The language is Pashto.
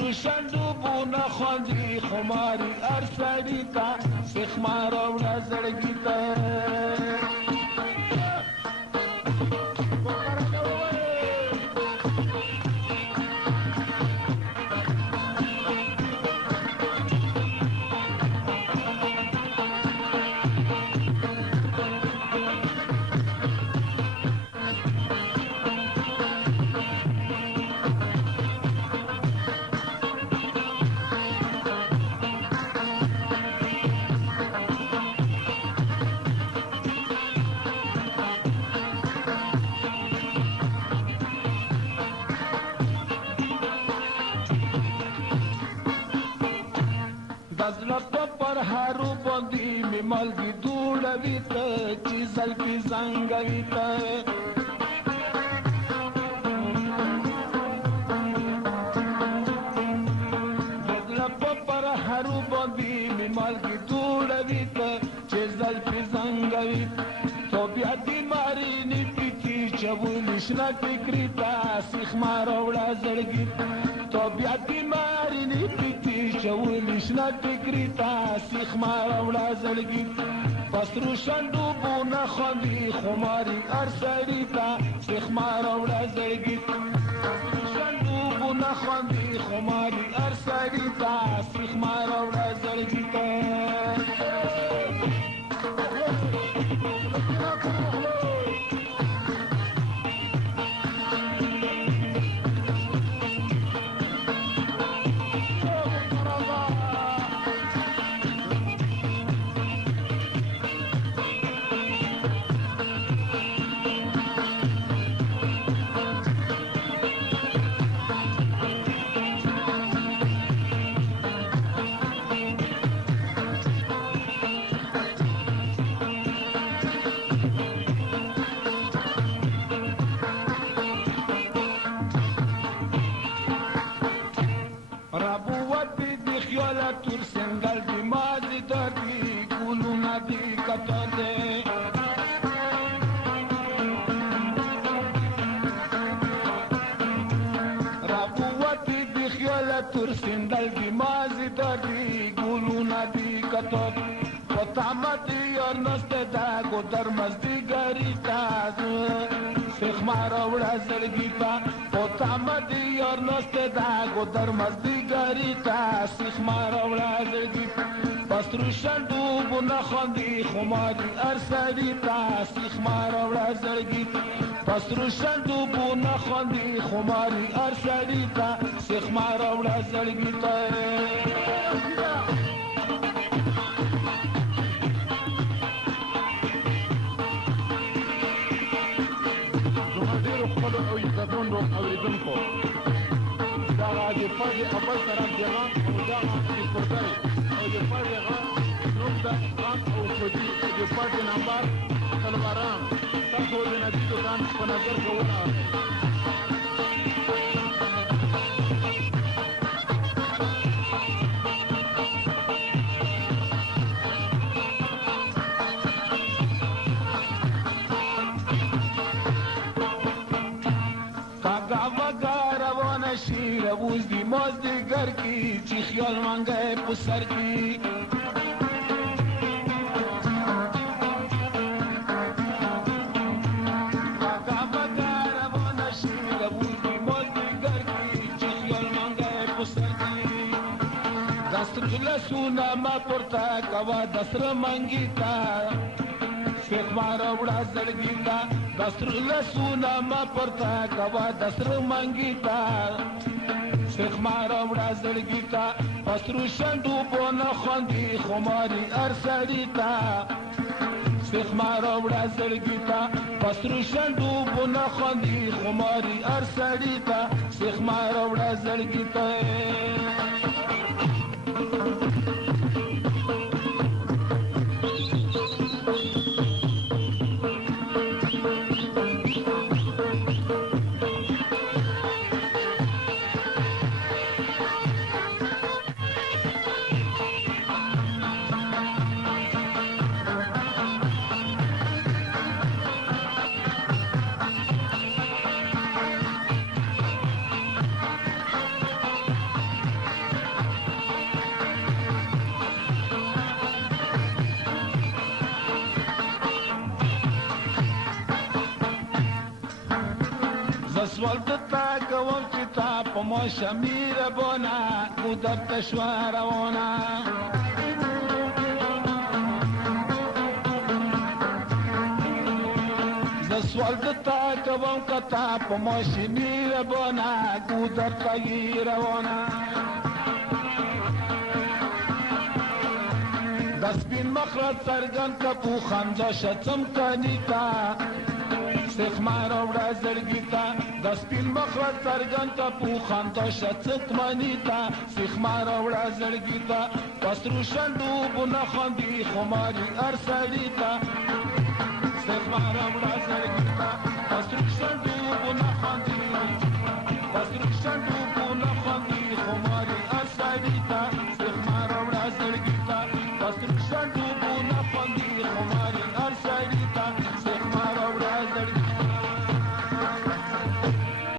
پسترو شندوبونه خوندي خماري هر سړي ته سیخ ما راوړه زړګي ته دزلپ پر هارو باندې می مالګي دوړوي ته چې زلفي زنګوي ته دزلپ پر هارو باندې می مالګي دوړوي ته چې زلفي زنګوي تو بیا دې ماري ني پېتی چولې شنه فکرې ته سیخ ما راوړه زړګي تو بیا دې ماري ني پېتی چولې شنه فکرې ته سیخ ما راوړه زړګي پسترو شندوبونه خوندي خماري هر سړي ته سیخ ما راوړه زړګي پسترو شندوبونه خوندي خماري هر سړي ته سیخ ما راوړه زړګي ته تور سنگل دی مازی دردی گلونا دی کتاده رابوتی دی خیال تور سنگل دی مازی دردی گلونا دی کتاده پتامت یار نسته دا گودر مزدی گری تاز سیخ مارا وڑا زرگی تا پتامت یار نسته دا گودر مزدی گری تاز سیخ مارا وڑا زرگی پسترو شندوبونه خوندي خماري هر سړي ته سیخ مارا وړه زړګي پسترو شندوبونه خوندي خماري هر سړي ته سیخ مارا وړه زړګي ته او عزتمندو اورېدونکو دغه د فرد اول سره پیغام او دغه د سپورټۍ او د فرد غږ نوم د غږ او صوتي د فرد نمبر څلورم تاسو د نبي دوکان په نظر کې ونیسئ شیر اوز دی ماز دیگر کی چی خیال منگه پسر کی بگا بگا روان شیر اوز دی ماز دیگر کی چی خیال منگه پسر کی دستر لسونا ما پرتا کوا دستر منگی تا سیخ مارا وڑا زڑگی تا دستر لسونا ما پرتا کوا دستر منگی تا سیخ مارا وڑا زڑگی تا پسترو شندوبونه خوندي خماري هر سړي تا سیخ مارا وڑا زړګي تا پسترو شندوبونه خوندي خماري هر سړي تا سیخ مارا وڑا زړګي تا سوال دتا کوم چې تا په موشه میربونه ګودر ته شوه روانه زه سوال دتا کوم که تا په موشه میربونه ګودر ته یې روانه د سپین مخ را څرګند که په خندا شه څمکني ته سیخ ما راوړه زړګي ته د سپین مخ را څرګند که په خندا شه څکمني ته سیخ ما راوړه زړګي ته په سرو شنډو بونه خاندي خماري هر سړي ته